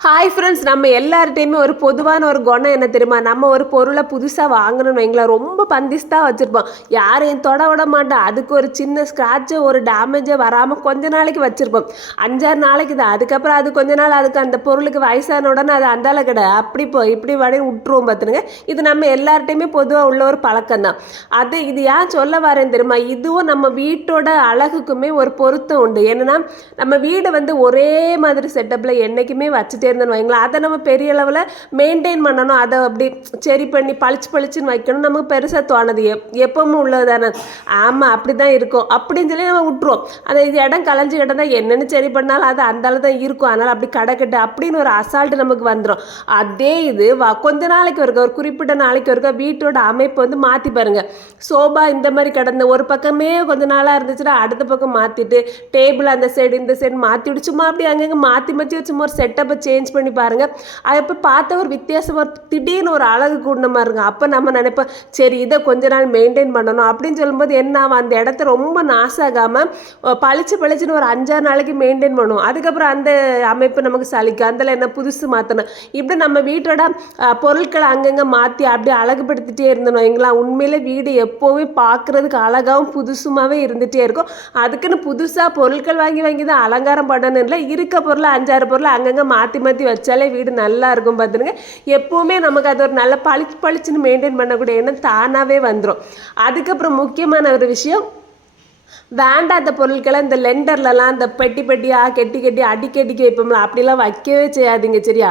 Hi friends நம்ம எல்லார்ட்டையுமே ஒரு பொதுவான ஒரு குணம் என்ன தெரியுமா? நம்ம ஒரு பொருளை புதுசாக வாங்கணும்னு வைங்களேன். ரொம்ப பந்திஸ்தாக வச்சுருப்போம். யாரையும் தொட விட மாட்டோம். அதுக்கு ஒரு சின்ன ஸ்க்ராட்சு ஒரு டேமேஜே வராமல் கொஞ்ச நாளைக்கு வச்சுருப்போம். அஞ்சாறு நாளைக்கு தான். அதுக்கப்புறம் அது கொஞ்ச நாள் அதுக்கு அந்த பொருளுக்கு வயசான உடனே அது அந்தால கடை. அப்படி போ இப்படி வடை விட்டுருவோம் பார்த்துருங்க இது நம்ம எல்லார்ட்டையுமே பொதுவாக உள்ள ஒரு பழக்கம் தான். அது இது ஏன் சொல்ல வரேன் தெரியுமா? இதுவும் நம்ம வீட்டோட அழகுக்குமே ஒரு பொருத்தம் உண்டு. என்னன்னா நம்ம வீடு வந்து ஒரே மாதிரி செட்டப்பில் என்றைக்குமே வச்சுட்டு இருந்தோம்னு வைங்களேன். அதை நம்ம பெரிய அளவில் மெயின்டைன் பண்ணணும். அதை அப்படி சரி பண்ணி பளிச்சு பளிச்சுன்னு வைக்கணும். நமக்கு பெருசாக தோணுது. எப் எப்பவும் உள்ளது தானே ஆமாம் அப்படி தான் இருக்கும். அப்படின்னு சொல்லி நம்ம விட்டுருவோம். அந்த இது இடம் கலைஞ்சு கிடந்தா என்னென்னு சரி பண்ணாலும் அது அந்த அளவு தான் இருக்கும். அதனால் அப்படி கிடக்கட்டு அப்படின்னு ஒரு அசால்ட்டு நமக்கு வந்துடும் அதே இது கொஞ்ச நாளைக்கு ஒருக்க ஒரு குறிப்பிட்ட நாளைக்கு ஒருக்க வீட்டோட அமைப்பு வந்து மாற்றி பாருங்க. சோபா இந்த மாதிரி கிடந்த ஒரு பக்கமே கொஞ்ச நாளாக இருந்துச்சுன்னா அடுத்த பக்கம் மாற்றிட்டு டேபிள் அந்த சைடு இந்த சைடு மாற்றி விட்டு சும்மா அப்படி அங்கங்கே மாற்றி மாற்றி சும்மா ஒரு செட்டப்பை சேஞ்ச் பண்ணி பாருங்க. அது இப்போ பார்த்த ஒரு வித்தியாசமாக திடீர்னு ஒரு அழகு கூடின மாதிரி இருக்கும். அப்போ நம்ம நினைப்போம் சரி இதை கொஞ்ச நாள் மெயின்டைன் பண்ணணும். அப்படின்னு சொல்லும்போது என்ன ஆகும்? அந்த இடத்த ரொம்ப நாசாகாமல் பளிச்சு பளிச்சுன்னு ஒரு அஞ்சாறு நாளைக்கு மெயின்டைன் பண்ணுவோம் அதுக்கப்புறம் அந்த அமைப்பு நமக்கு சலிக்கும். அதில் என்ன புதுசு மாற்றணும் இப்படி நம்ம வீட்டோட பொருட்களை அங்கங்கே மாற்றி அப்படியே அழகுபடுத்திட்டே இருந்தோம் எங்களா உண்மையிலே வீடு எப்போவுமே பார்க்குறதுக்கு அழகாகவும் புதுசுமாவே இருந்துகிட்டே இருக்கும். அதுக்குன்னு புதுசாக பொருட்கள் வாங்கி வாங்கி தான் அலங்காரம் பண்ணணும் இல்லை இருக்க பொருளை அஞ்சாறு பொருளை அங்கங்கே மாற்றி மாற்றி வச்சாலே வீடு நல்லா இருக்கும் பார்த்துருங்க எப்போவுமே நமக்கு அது ஒரு நல்ல பளிச்சு பளிச்சுன்னு மெயின்டைன் பண்ணக்கூடிய எண்ணம் தானாகவே வந்துடும் அதுக்கப்புறம் முக்கியமான ஒரு விஷயம் வேண்டாத பொருட்களை இந்த லெண்டர்லலாம் இந்த பெட்டி பெட்டியாக கெட்டி கெட்டி அடிக்கடிக்கு வைப்போம்ல அப்படிலாம் வைக்கவே செய்யாதீங்க சரியா?